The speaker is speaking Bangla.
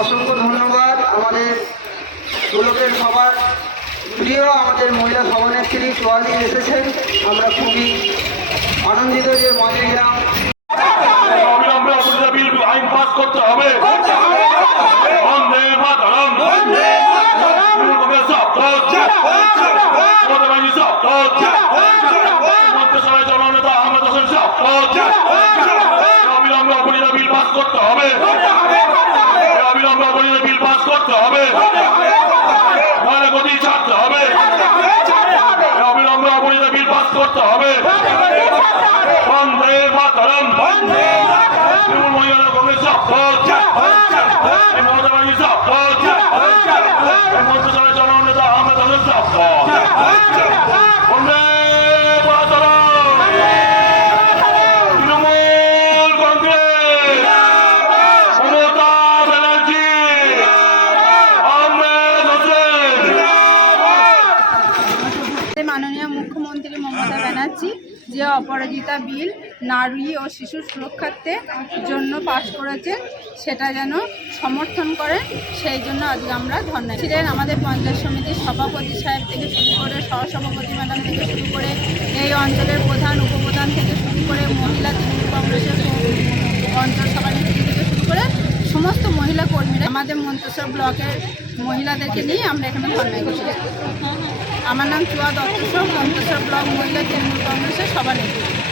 অসংখ্য ধন্যবাদ আমাদের গোলকের সবার। প্রিয় আমাদের মহিলা সভানেত্রী চুয়ালি এসেছেন আমরা খুবই আনন্দিত যে মজে গ্রাম অবিলম্বে অবৈধ বিল আইন পাস করতে হবে। বন্দে মাতরম তৃণমূলের শব্দ মমতা ব্যানার্জি শব্দ মন্ত্রিসভায় জননেতা আহমেদ হোসেন শব্দ অবিলম্বে অবৈধ বিল পাস করতে হবে অবিলম্বে অবৈধ করতে হবে। গতি ছাড়তে হবে। অবিলম্বে অবৈধ বিল পাস করতে হবে। বন্দে মাতরম। তৃণমূল মহিলা কংগ্রেস শপথ মমতা ব্যানার্জি শপথ মন্ত্রিসভায় জননেতা আহমেদ হোসেন শপথ বন্দে মাতরম তৃণমূল কংগ্রেস মমতা ব্যানার্জি আহমেদ হোসেন আমাদের মাননীয় মুখ্যমন্ত্রী মমতা ব্যানার্জি যে অপরাজিতা বিল নারী ও শিশু সুরক্ষার্থে জন্য পাশ করেছেন, সেটা যেন সমর্থন করেন, সেই জন্য আজকে আমরা ধর্ণা ছিলেন। আমাদের পঞ্চায়েত সমিতির সভাপতি সাহেব থেকে শুরু করে সহসভাপতি ম্যাডাম থেকে শুরু করে এই অঞ্চলের প্রধান, উপপ্রধান থেকে শুরু করে মহিলা তৃণমূল কংগ্রেসের অঞ্চল সভানেত্রী থেকে শুরু করে সমস্ত মহিলা কর্মীরা আমাদের মন্তেশ্বর ব্লকের মহিলাদেরকে নিয়ে আমরা এখানে ধর্ণায় বসেছি। আমার নাম চুয়া দত্ত সোম মন্তেশ্বর ব্লক মহিলা তৃণমূল কংগ্রেসের সভানেত্রী।